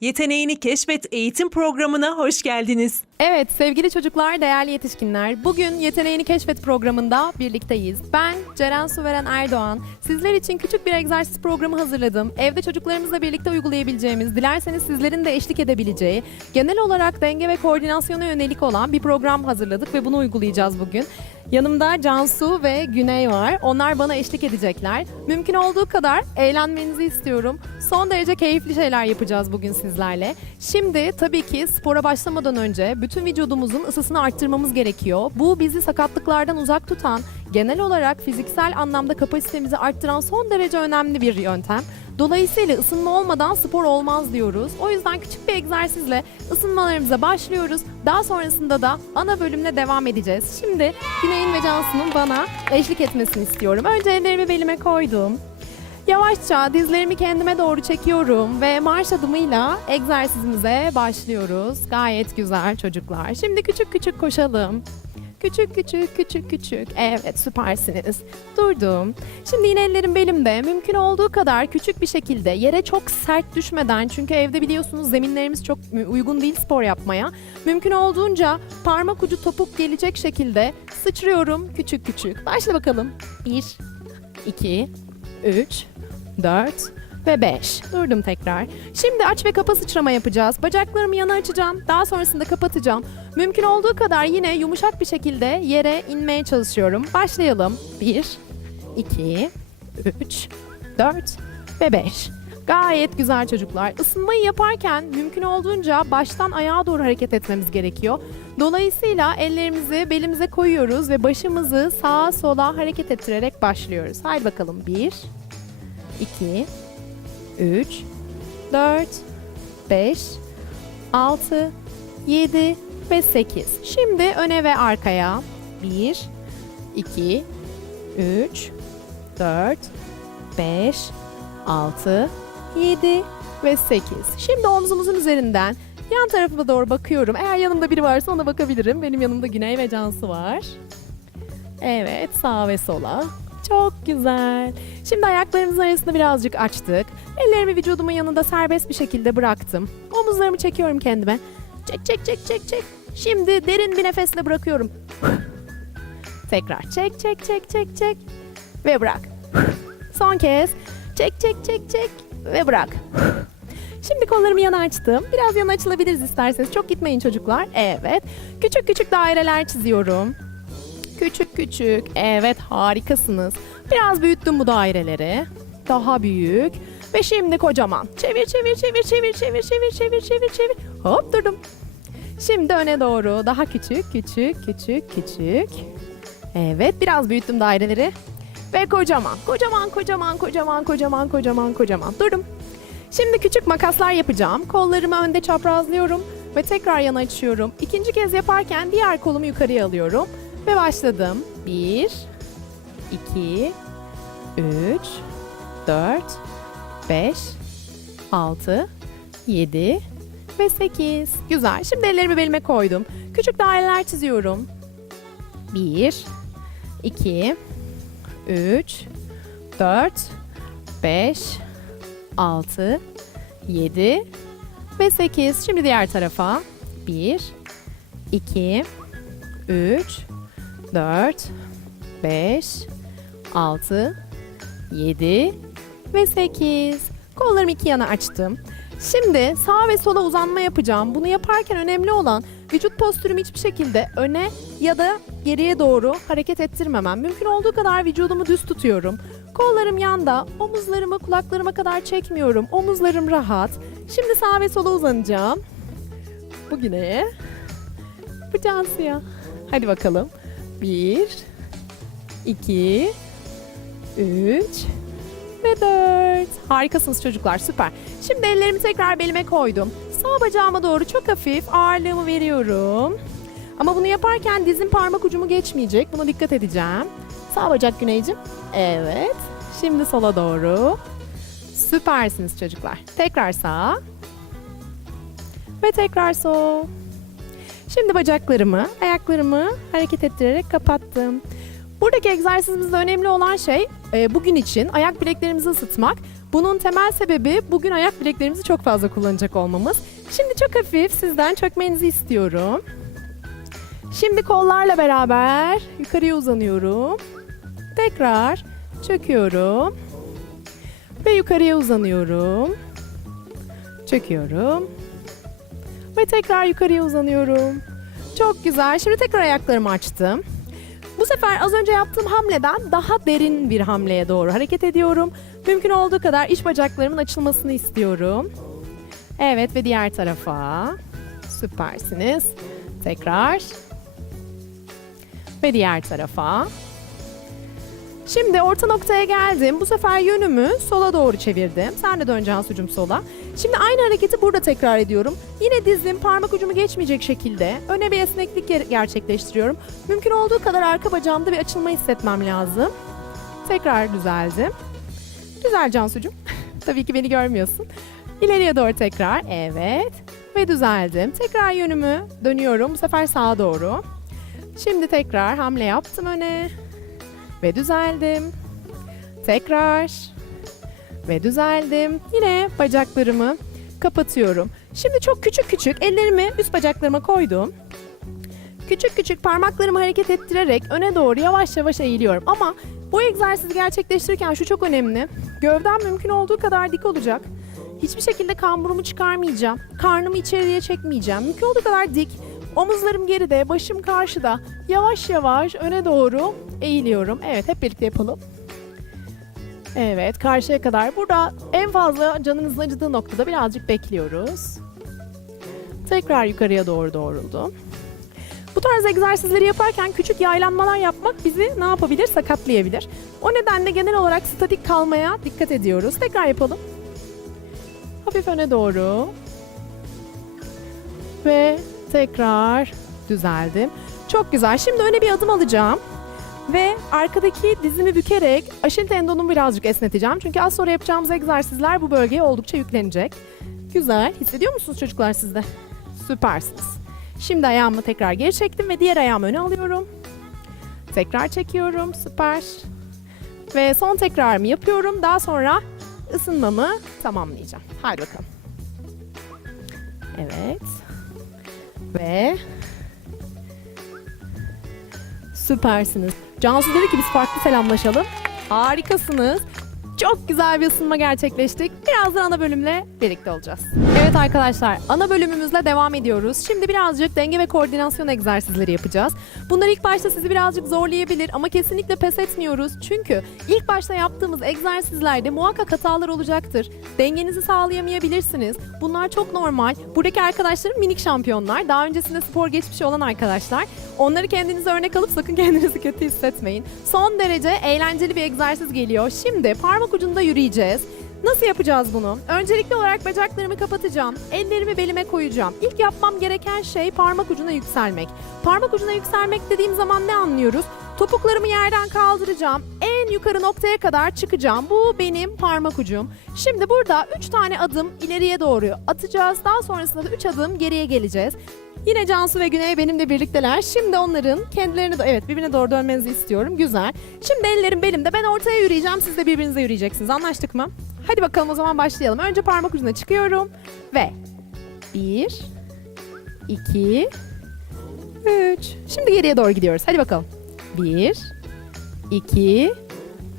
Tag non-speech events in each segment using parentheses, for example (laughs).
Yeteneğini Keşfet eğitim programına hoş geldiniz. Evet sevgili çocuklar, değerli yetişkinler. Bugün Yeteneğini Keşfet programında birlikteyiz. Ben Ceren Suveren Erdoğan. Sizler için küçük bir egzersiz programı hazırladım. Evde çocuklarımızla birlikte uygulayabileceğimiz, dilerseniz sizlerin de eşlik edebileceği, genel olarak denge ve koordinasyona yönelik olan bir program hazırladık ve bunu uygulayacağız bugün. Yanımda Cansu ve Güney var. Onlar bana eşlik edecekler. Mümkün olduğu kadar eğlenmenizi istiyorum. Son derece keyifli şeyler yapacağız bugün sizlerle. Şimdi tabii ki spora başlamadan önce bütün vücudumuzun ısısını arttırmamız gerekiyor. Bu bizi sakatlıklardan uzak tutan, genel olarak fiziksel anlamda kapasitemizi arttıran son derece önemli bir yöntem. Dolayısıyla ısınma olmadan spor olmaz diyoruz. O yüzden küçük bir egzersizle ısınmalarımıza başlıyoruz. Daha sonrasında da ana bölümle devam edeceğiz. Şimdi Güney'in ve Cansu'nun bana eşlik etmesini istiyorum. Önce ellerimi belime koydum. Yavaşça dizlerimi kendime doğru çekiyorum ve marş adımıyla egzersizimize başlıyoruz. Gayet güzel çocuklar. Şimdi küçük küçük koşalım. Küçük küçük küçük küçük. Evet süpersiniz. Durdum. Şimdi yine ellerim belimde. Mümkün olduğu kadar küçük bir şekilde yere çok sert düşmeden çünkü evde biliyorsunuz zeminlerimiz çok uygun değil spor yapmaya. Mümkün olduğunca parmak ucu topuk gelecek şekilde sıçrıyorum küçük küçük. Başla bakalım. 1 2 3 4 ve 5. Durdum tekrar. Şimdi aç ve kapa sıçrama yapacağız. Bacaklarımı yana açacağım. Daha sonrasında kapatacağım. Mümkün olduğu kadar yine yumuşak bir şekilde yere inmeye çalışıyorum. Başlayalım. 1, 2, 3, 4 ve 5. Gayet güzel çocuklar. Isınmayı yaparken mümkün olduğunca baştan ayağa doğru hareket etmemiz gerekiyor. Dolayısıyla ellerimizi belimize koyuyoruz ve başımızı sağa sola hareket ettirerek başlıyoruz. Haydi bakalım. 1, 2, 3, 4, 5, 6, 7 ve 8. Şimdi öne ve arkaya. 1, 2, 3, 4, 5, 6, 7 ve 8. Şimdi omzumuzun üzerinden yan tarafa doğru bakıyorum. Eğer yanımda biri varsa ona bakabilirim. Benim yanımda Güney ve Cansu var. Evet, sağ ve sola. Çok güzel. Şimdi ayaklarımızın arasında birazcık açtık. Ellerimi vücudumun yanında serbest bir şekilde bıraktım. Omuzlarımı çekiyorum kendime. Çek çek çek çek çek. Şimdi derin bir nefesle bırakıyorum. Tekrar çek çek çek çek çek ve bırak. Son kez çek çek çek çek ve bırak. Şimdi kollarımı yana açtım. Biraz yana açılabiliriz isterseniz. Çok gitmeyin çocuklar. Evet. Küçük küçük daireler çiziyorum. Küçük küçük. Evet harikasınız. Biraz büyüttüm bu daireleri. Daha büyük. Ve şimdi kocaman. Çevir çevir çevir çevir çevir çevir çevir çevir çevir. Hop durdum. Şimdi öne doğru. Daha küçük küçük küçük küçük. Evet biraz büyüttüm daireleri. Ve kocaman. Kocaman kocaman kocaman kocaman kocaman kocaman. Durdum. Şimdi küçük makaslar yapacağım. Kollarımı önde çaprazlıyorum ve tekrar yana açıyorum. İkinci kez yaparken diğer kolumu yukarıya alıyorum ve başladım. 1 2 3 4 5 6 7 ve 8. Güzel. Şimdi ellerimi belime koydum. Küçük daireler çiziyorum. 1 2 3 4 5 6 7 ve 8. Şimdi diğer tarafa. 1 2 3 4 5 6 7 ve 8. Kollarımı iki yana açtım. Şimdi sağ ve sola uzanma yapacağım. Bunu yaparken önemli olan vücut postürümü hiçbir şekilde öne ya da geriye doğru hareket ettirmemem. Mümkün olduğu kadar vücudumu düz tutuyorum. Kollarım yanda, omuzlarımı kulaklarıma kadar çekmiyorum. Omuzlarım rahat. Şimdi sağ ve sola uzanacağım. Bu Güney'e. Bu Cansu'ya. Hadi bakalım. Bir, iki, üç ve dört. Harikasınız çocuklar süper. Şimdi ellerimi tekrar belime koydum. Sağ bacağıma doğru çok hafif ağırlığımı veriyorum. Ama bunu yaparken dizin parmak ucumu geçmeyecek. Buna dikkat edeceğim. Sağ bacak Güneycim. Evet. Şimdi sola doğru. Süpersiniz çocuklar. Tekrar sağ. Ve tekrar sol. Şimdi bacaklarımı, ayaklarımı hareket ettirerek kapattım. Buradaki egzersizimizde önemli olan şey e, bugün için ayak bileklerimizi ısıtmak. Bunun temel sebebi bugün ayak bileklerimizi çok fazla kullanacak olmamız. Şimdi çok hafif sizden çökmenizi istiyorum. Şimdi kollarla beraber yukarıya uzanıyorum. Tekrar çöküyorum. Ve yukarıya uzanıyorum. Çöküyorum. Ve tekrar yukarıya uzanıyorum. Çok güzel. Şimdi tekrar ayaklarımı açtım. Bu sefer az önce yaptığım hamleden daha derin bir hamleye doğru hareket ediyorum. Mümkün olduğu kadar iç bacaklarımın açılmasını istiyorum. Evet ve diğer tarafa. Süpersiniz. Tekrar. Ve diğer tarafa. Şimdi orta noktaya geldim. Bu sefer yönümü sola doğru çevirdim. Sen de dön Cansu'cum sola. Şimdi aynı hareketi burada tekrar ediyorum. Yine dizim parmak ucumu geçmeyecek şekilde öne bir esneklik ger- gerçekleştiriyorum. Mümkün olduğu kadar arka bacağımda bir açılma hissetmem lazım. Tekrar düzeldim. Güzel Cansu'cum. (laughs) Tabii ki beni görmüyorsun. İleriye doğru tekrar. Evet. Ve düzeldim. Tekrar yönümü dönüyorum. Bu sefer sağa doğru. Şimdi tekrar hamle yaptım öne. Ve düzeldim. Tekrar. Ve düzeldim. Yine bacaklarımı kapatıyorum. Şimdi çok küçük küçük ellerimi üst bacaklarıma koydum. Küçük küçük parmaklarımı hareket ettirerek öne doğru yavaş yavaş eğiliyorum. Ama bu egzersizi gerçekleştirirken şu çok önemli. Gövdem mümkün olduğu kadar dik olacak. Hiçbir şekilde kamburumu çıkarmayacağım. Karnımı içeriye çekmeyeceğim. Mümkün olduğu kadar dik. Omuzlarım geride, başım karşıda. Yavaş yavaş öne doğru eğiliyorum. Evet, hep birlikte yapalım. Evet, karşıya kadar. Burada en fazla canınızın acıdığı noktada birazcık bekliyoruz. Tekrar yukarıya doğru doğruldum. Bu tarz egzersizleri yaparken küçük yaylanmalar yapmak bizi ne yapabilir? Sakatlayabilir. O nedenle genel olarak statik kalmaya dikkat ediyoruz. Tekrar yapalım. Hafif öne doğru. Ve tekrar düzeldim. Çok güzel. Şimdi öne bir adım alacağım. Ve arkadaki dizimi bükerek aşil tendonumu birazcık esneteceğim. Çünkü az sonra yapacağımız egzersizler bu bölgeye oldukça yüklenecek. Güzel. Hissediyor musunuz çocuklar siz de? Süpersiniz. Şimdi ayağımı tekrar geri çektim ve diğer ayağımı öne alıyorum. Tekrar çekiyorum. Süper. Ve son tekrarımı yapıyorum. Daha sonra ısınmamı tamamlayacağım. Hadi bakalım. Evet. Ve süpersiniz. Cansu dedi ki biz farklı selamlaşalım. Harikasınız. Çok güzel bir ısınma gerçekleştik. Birazdan ana bölümle birlikte olacağız. Evet arkadaşlar, ana bölümümüzle devam ediyoruz. Şimdi birazcık denge ve koordinasyon egzersizleri yapacağız. Bunlar ilk başta sizi birazcık zorlayabilir ama kesinlikle pes etmiyoruz. Çünkü ilk başta yaptığımız egzersizlerde muhakkak hatalar olacaktır. Dengenizi sağlayamayabilirsiniz. Bunlar çok normal. Buradaki arkadaşlarım minik şampiyonlar. Daha öncesinde spor geçmişi olan arkadaşlar. Onları kendinize örnek alıp sakın kendinizi kötü hissetmeyin. Son derece eğlenceli bir egzersiz geliyor. Şimdi parmak ucunda yürüyeceğiz. Nasıl yapacağız bunu? Öncelikli olarak bacaklarımı kapatacağım. Ellerimi belime koyacağım. İlk yapmam gereken şey parmak ucuna yükselmek. Parmak ucuna yükselmek dediğim zaman ne anlıyoruz? Topuklarımı yerden kaldıracağım. En yukarı noktaya kadar çıkacağım. Bu benim parmak ucum. Şimdi burada 3 tane adım ileriye doğru atacağız. Daha sonrasında da 3 adım geriye geleceğiz. Yine Cansu ve Güney benimle birlikteler. Şimdi onların kendilerini de evet birbirine doğru dönmenizi istiyorum. Güzel. Şimdi ellerim belimde. Ben ortaya yürüyeceğim. Siz de birbirinize yürüyeceksiniz. Anlaştık mı? Hadi bakalım o zaman başlayalım. Önce parmak ucuna çıkıyorum ve 1 2 3 Şimdi geriye doğru gidiyoruz. Hadi bakalım. 1 2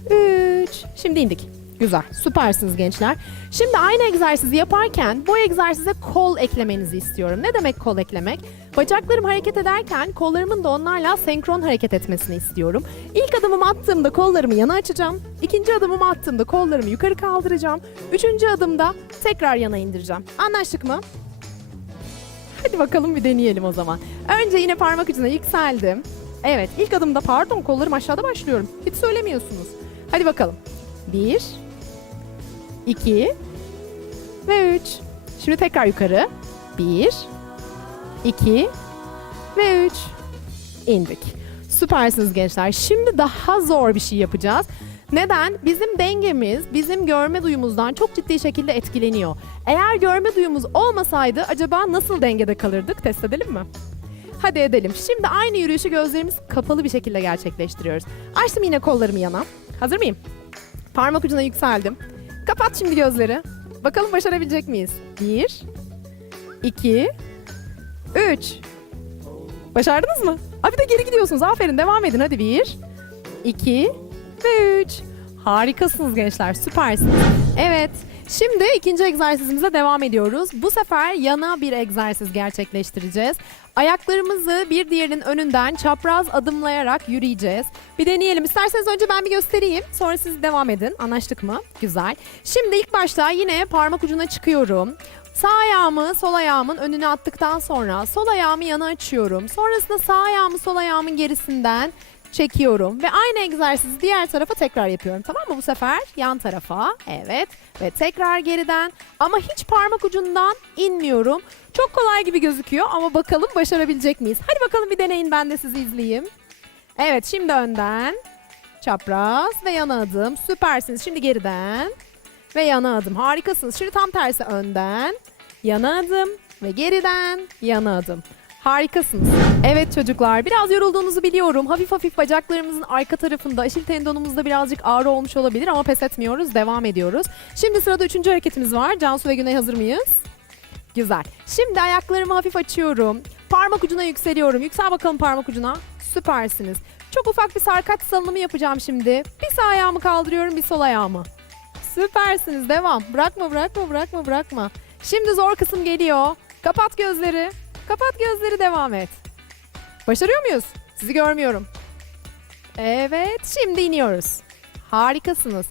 3 Şimdi indik. Güzel. Süpersiniz gençler. Şimdi aynı egzersizi yaparken bu egzersize kol eklemenizi istiyorum. Ne demek kol eklemek? Bacaklarım hareket ederken kollarımın da onlarla senkron hareket etmesini istiyorum. İlk adımımı attığımda kollarımı yana açacağım. İkinci adımımı attığımda kollarımı yukarı kaldıracağım. Üçüncü adımda tekrar yana indireceğim. Anlaştık mı? Hadi bakalım bir deneyelim o zaman. Önce yine parmak ucuna yükseldim. Evet ilk adımda pardon kollarım aşağıda başlıyorum. Hiç söylemiyorsunuz. Hadi bakalım. Bir, iki ve üç. Şimdi tekrar yukarı. Bir, iki ve 3. indik. Süpersiniz gençler. Şimdi daha zor bir şey yapacağız. Neden? Bizim dengemiz bizim görme duyumuzdan çok ciddi şekilde etkileniyor. Eğer görme duyumuz olmasaydı acaba nasıl dengede kalırdık? Test edelim mi? Hadi edelim. Şimdi aynı yürüyüşü gözlerimiz kapalı bir şekilde gerçekleştiriyoruz. Açtım yine kollarımı yana. Hazır mıyım? Parmak ucuna yükseldim. Kapat şimdi gözleri. Bakalım başarabilecek miyiz? Bir, iki, üç. Başardınız mı? Abi de geri gidiyorsunuz. Aferin devam edin. Hadi bir, iki ve üç. Harikasınız gençler. Süpersiniz. Evet. Şimdi ikinci egzersizimize devam ediyoruz. Bu sefer yana bir egzersiz gerçekleştireceğiz. Ayaklarımızı bir diğerinin önünden çapraz adımlayarak yürüyeceğiz. Bir deneyelim. İsterseniz önce ben bir göstereyim. Sonra siz devam edin. Anlaştık mı? Güzel. Şimdi ilk başta yine parmak ucuna çıkıyorum. Sağ ayağımı sol ayağımın önüne attıktan sonra sol ayağımı yana açıyorum. Sonrasında sağ ayağımı sol ayağımın gerisinden çekiyorum ve aynı egzersizi diğer tarafa tekrar yapıyorum. Tamam mı? Bu sefer yan tarafa. Evet. Ve tekrar geriden ama hiç parmak ucundan inmiyorum. Çok kolay gibi gözüküyor ama bakalım başarabilecek miyiz? Hadi bakalım bir deneyin ben de sizi izleyeyim. Evet şimdi önden çapraz ve yana adım. Süpersiniz. Şimdi geriden ve yana adım. Harikasınız. Şimdi tam tersi önden, yana adım ve geriden yana adım. Harikasınız. Evet çocuklar biraz yorulduğunuzu biliyorum. Hafif hafif bacaklarımızın arka tarafında aşil tendonumuzda birazcık ağrı olmuş olabilir ama pes etmiyoruz. Devam ediyoruz. Şimdi sırada üçüncü hareketimiz var. Cansu ve Güney hazır mıyız? Güzel. Şimdi ayaklarımı hafif açıyorum. Parmak ucuna yükseliyorum. Yüksel bakalım parmak ucuna. Süpersiniz. Çok ufak bir sarkaç salınımı yapacağım şimdi. Bir sağ ayağımı kaldırıyorum, bir sol ayağımı. Süpersiniz. Devam. Bırakma, bırakma, bırakma, bırakma. Şimdi zor kısım geliyor. Kapat gözleri. Kapat gözleri, devam et. Başarıyor muyuz? Sizi görmüyorum. Evet, şimdi iniyoruz. Harikasınız.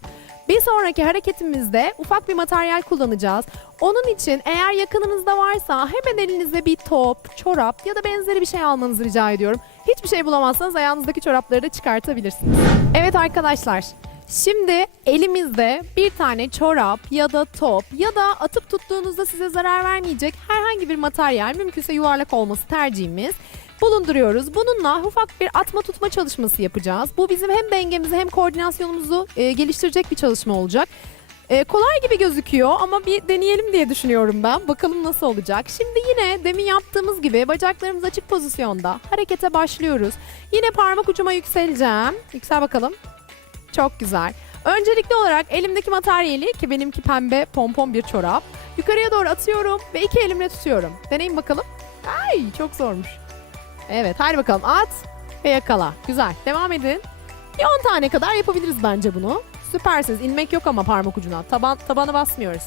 Bir sonraki hareketimizde ufak bir materyal kullanacağız. Onun için eğer yakınınızda varsa hemen elinize bir top, çorap ya da benzeri bir şey almanızı rica ediyorum. Hiçbir şey bulamazsanız ayağınızdaki çorapları da çıkartabilirsiniz. Evet arkadaşlar, şimdi elimizde bir tane çorap ya da top ya da atıp tuttuğunuzda size zarar vermeyecek herhangi bir materyal, mümkünse yuvarlak olması tercihimiz bulunduruyoruz. Bununla ufak bir atma tutma çalışması yapacağız. Bu bizim hem dengemizi hem koordinasyonumuzu e, geliştirecek bir çalışma olacak. E, kolay gibi gözüküyor ama bir deneyelim diye düşünüyorum ben. Bakalım nasıl olacak. Şimdi yine demin yaptığımız gibi bacaklarımız açık pozisyonda harekete başlıyoruz. Yine parmak ucuma yükseleceğim. Yüksel bakalım. Çok güzel. Öncelikli olarak elimdeki materyali ki benimki pembe pompon bir çorap. Yukarıya doğru atıyorum ve iki elimle tutuyorum. Deneyin bakalım. Ay çok zormuş. Evet hadi bakalım at ve yakala. Güzel devam edin. Bir 10 tane kadar yapabiliriz bence bunu. Süpersiniz. İnmek yok ama parmak ucuna. Taban, tabanı basmıyoruz.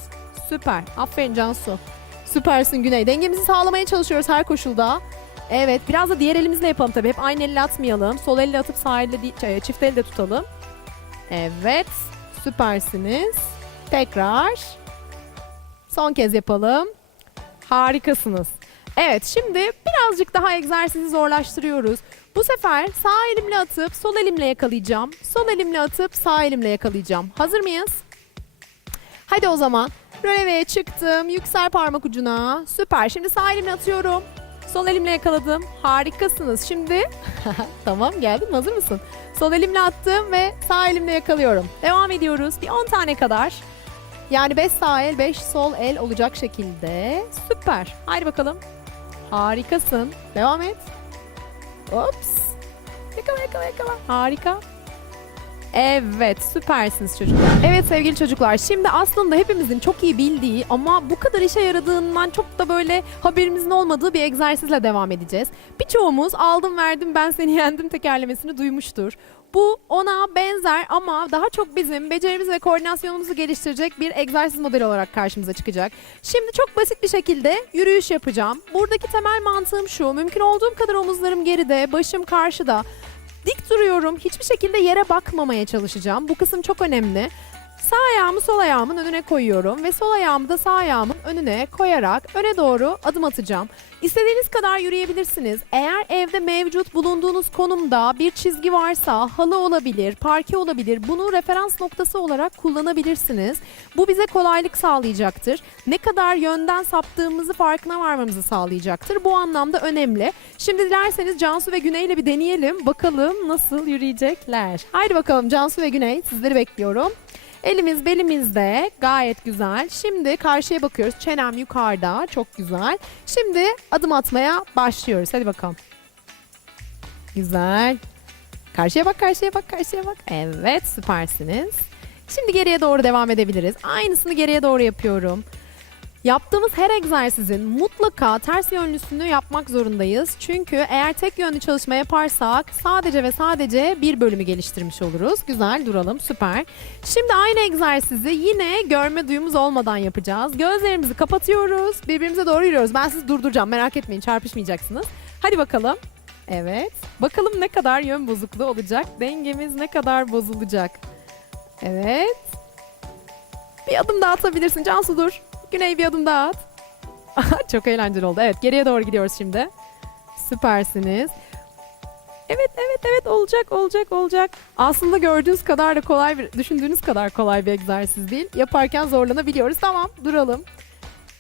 Süper. Aferin Cansu. Süpersin Güney. Dengemizi sağlamaya çalışıyoruz her koşulda. Evet biraz da diğer elimizle yapalım tabii. Hep aynı elle atmayalım. Sol elle atıp sağ elle değil, çift elle tutalım. Evet. Süpersiniz. Tekrar. Son kez yapalım. Harikasınız. Evet şimdi birazcık daha egzersizi zorlaştırıyoruz. Bu sefer sağ elimle atıp sol elimle yakalayacağım. Sol elimle atıp sağ elimle yakalayacağım. Hazır mıyız? Hadi o zaman. Röleveye çıktım. Yüksel parmak ucuna. Süper. Şimdi sağ elimle atıyorum. Sol elimle yakaladım. Harikasınız. Şimdi (laughs) tamam geldim. Hazır mısın? Sol elimle attım ve sağ elimle yakalıyorum. Devam ediyoruz. Bir 10 tane kadar. Yani 5 sağ el, 5 sol el olacak şekilde. Süper. Haydi bakalım. Harikasın. Devam et. Ops. Yakala yakala yakala. Harika. Evet süpersiniz çocuklar. Evet sevgili çocuklar şimdi aslında hepimizin çok iyi bildiği ama bu kadar işe yaradığından çok da böyle haberimizin olmadığı bir egzersizle devam edeceğiz. Birçoğumuz aldım verdim ben seni yendim tekerlemesini duymuştur. Bu ona benzer ama daha çok bizim becerimiz ve koordinasyonumuzu geliştirecek bir egzersiz modeli olarak karşımıza çıkacak. Şimdi çok basit bir şekilde yürüyüş yapacağım. Buradaki temel mantığım şu. Mümkün olduğum kadar omuzlarım geride, başım karşıda. Dik duruyorum. Hiçbir şekilde yere bakmamaya çalışacağım. Bu kısım çok önemli. Sağ ayağımı sol ayağımın önüne koyuyorum ve sol ayağımı da sağ ayağımın önüne koyarak öne doğru adım atacağım. İstediğiniz kadar yürüyebilirsiniz. Eğer evde mevcut bulunduğunuz konumda bir çizgi varsa halı olabilir, parke olabilir. Bunu referans noktası olarak kullanabilirsiniz. Bu bize kolaylık sağlayacaktır. Ne kadar yönden saptığımızı farkına varmamızı sağlayacaktır. Bu anlamda önemli. Şimdi dilerseniz Cansu ve Güney ile bir deneyelim. Bakalım nasıl yürüyecekler. Haydi bakalım Cansu ve Güney sizleri bekliyorum. Elimiz belimizde gayet güzel. Şimdi karşıya bakıyoruz. Çenem yukarıda çok güzel. Şimdi adım atmaya başlıyoruz. Hadi bakalım. Güzel. Karşıya bak, karşıya bak, karşıya bak. Evet, süpersiniz. Şimdi geriye doğru devam edebiliriz. Aynısını geriye doğru yapıyorum. Yaptığımız her egzersizin mutlaka ters yönlüsünü yapmak zorundayız. Çünkü eğer tek yönlü çalışma yaparsak sadece ve sadece bir bölümü geliştirmiş oluruz. Güzel duralım süper. Şimdi aynı egzersizi yine görme duyumuz olmadan yapacağız. Gözlerimizi kapatıyoruz. Birbirimize doğru yürüyoruz. Ben sizi durduracağım merak etmeyin çarpışmayacaksınız. Hadi bakalım. Evet. Bakalım ne kadar yön bozukluğu olacak. Dengemiz ne kadar bozulacak. Evet. Bir adım daha atabilirsin Cansu dur. Güney bir adım daha at. (laughs) Çok eğlenceli oldu. Evet geriye doğru gidiyoruz şimdi. Süpersiniz. Evet evet evet olacak olacak olacak. Aslında gördüğünüz kadar da kolay bir, düşündüğünüz kadar kolay bir egzersiz değil. Yaparken zorlanabiliyoruz. Tamam duralım.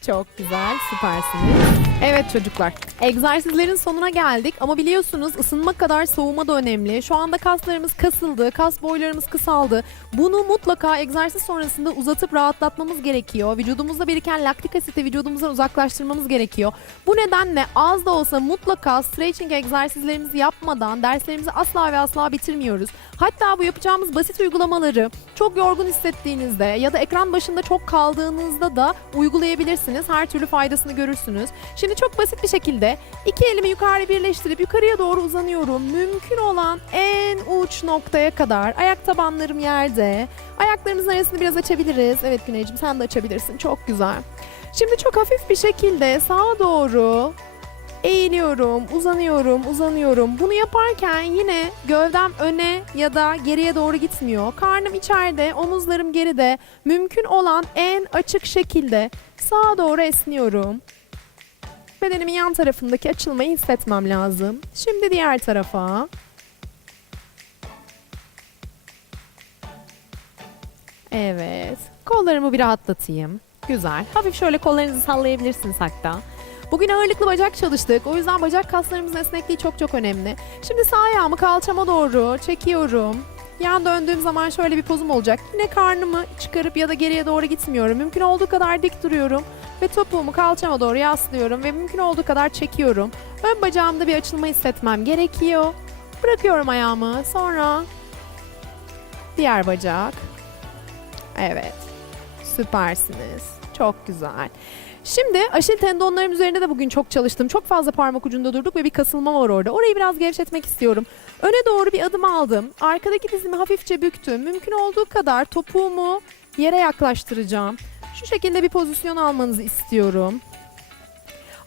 Çok güzel süpersiniz. Evet çocuklar egzersizlerin sonuna geldik ama biliyorsunuz ısınma kadar soğuma da önemli. Şu anda kaslarımız kasıldı, kas boylarımız kısaldı. Bunu mutlaka egzersiz sonrasında uzatıp rahatlatmamız gerekiyor. Vücudumuzda biriken laktik asiti vücudumuzdan uzaklaştırmamız gerekiyor. Bu nedenle az da olsa mutlaka stretching egzersizlerimizi yapmadan derslerimizi asla ve asla bitirmiyoruz. Hatta bu yapacağımız basit uygulamaları çok yorgun hissettiğinizde ya da ekran başında çok kaldığınızda da uygulayabilirsiniz. Her türlü faydasını görürsünüz. Şimdi çok basit bir şekilde iki elimi yukarı birleştirip yukarıya doğru uzanıyorum. Mümkün olan en uç noktaya kadar. Ayak tabanlarım yerde. Ayaklarımızın arasını biraz açabiliriz. Evet Güneyciğim sen de açabilirsin. Çok güzel. Şimdi çok hafif bir şekilde sağa doğru eğiliyorum, uzanıyorum, uzanıyorum. Bunu yaparken yine gövdem öne ya da geriye doğru gitmiyor. Karnım içeride, omuzlarım geride. Mümkün olan en açık şekilde sağa doğru esniyorum. Bedenimin yan tarafındaki açılmayı hissetmem lazım. Şimdi diğer tarafa. Evet. Kollarımı bir rahatlatayım. Güzel. Hafif şöyle kollarınızı sallayabilirsiniz hatta. Bugün ağırlıklı bacak çalıştık. O yüzden bacak kaslarımızın esnekliği çok çok önemli. Şimdi sağ ayağımı kalçama doğru çekiyorum. Yan döndüğüm zaman şöyle bir pozum olacak. Yine karnımı çıkarıp ya da geriye doğru gitmiyorum. Mümkün olduğu kadar dik duruyorum. Ve topuğumu kalçama doğru yaslıyorum ve mümkün olduğu kadar çekiyorum. Ön bacağımda bir açılma hissetmem gerekiyor. Bırakıyorum ayağımı. Sonra diğer bacak. Evet. Süpersiniz. Çok güzel. Şimdi aşil tendonlarım üzerinde de bugün çok çalıştım. Çok fazla parmak ucunda durduk ve bir kasılma var orada. Orayı biraz gevşetmek istiyorum. Öne doğru bir adım aldım. Arkadaki dizimi hafifçe büktüm. Mümkün olduğu kadar topuğumu yere yaklaştıracağım. Şu şekilde bir pozisyon almanızı istiyorum.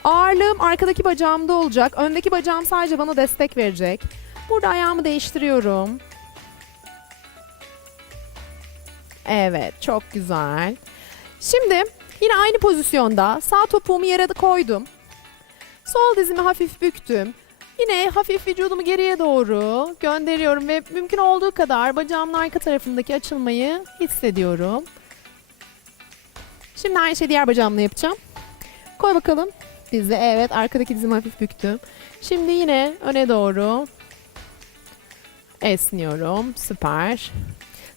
Ağırlığım arkadaki bacağımda olacak. Öndeki bacağım sadece bana destek verecek. Burada ayağımı değiştiriyorum. Evet, çok güzel. Şimdi yine aynı pozisyonda sağ topuğumu yere koydum. Sol dizimi hafif büktüm. Yine hafif vücudumu geriye doğru gönderiyorum ve mümkün olduğu kadar bacağımın arka tarafındaki açılmayı hissediyorum. Şimdi aynı şeyi diğer bacağımla yapacağım. Koy bakalım. Dizi evet arkadaki dizimi hafif büktüm. Şimdi yine öne doğru esniyorum. Süper.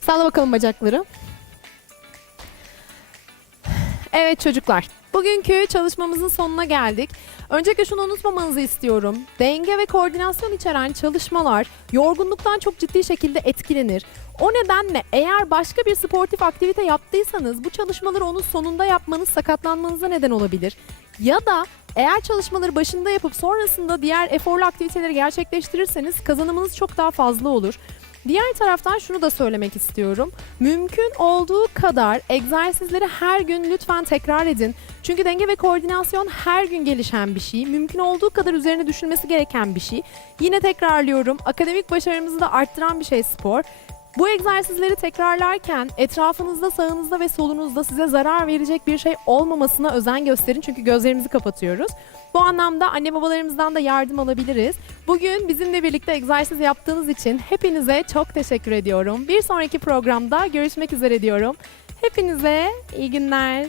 Salla bakalım bacakları. Evet çocuklar, bugünkü çalışmamızın sonuna geldik. Öncelikle şunu unutmamanızı istiyorum. Denge ve koordinasyon içeren çalışmalar yorgunluktan çok ciddi şekilde etkilenir. O nedenle eğer başka bir sportif aktivite yaptıysanız bu çalışmaları onun sonunda yapmanız sakatlanmanıza neden olabilir. Ya da eğer çalışmaları başında yapıp sonrasında diğer eforlu aktiviteleri gerçekleştirirseniz kazanımınız çok daha fazla olur. Diğer taraftan şunu da söylemek istiyorum. Mümkün olduğu kadar egzersizleri her gün lütfen tekrar edin. Çünkü denge ve koordinasyon her gün gelişen bir şey. Mümkün olduğu kadar üzerine düşünmesi gereken bir şey. Yine tekrarlıyorum. Akademik başarımızı da arttıran bir şey spor. Bu egzersizleri tekrarlarken etrafınızda, sağınızda ve solunuzda size zarar verecek bir şey olmamasına özen gösterin çünkü gözlerimizi kapatıyoruz. Bu anlamda anne babalarımızdan da yardım alabiliriz. Bugün bizimle birlikte egzersiz yaptığınız için hepinize çok teşekkür ediyorum. Bir sonraki programda görüşmek üzere diyorum. Hepinize iyi günler.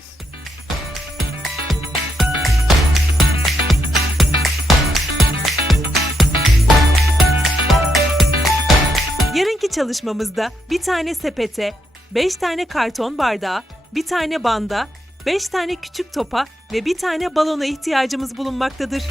Yarınki çalışmamızda bir tane sepete, 5 tane karton bardağa, bir tane banda, 5 tane küçük topa ve bir tane balona ihtiyacımız bulunmaktadır.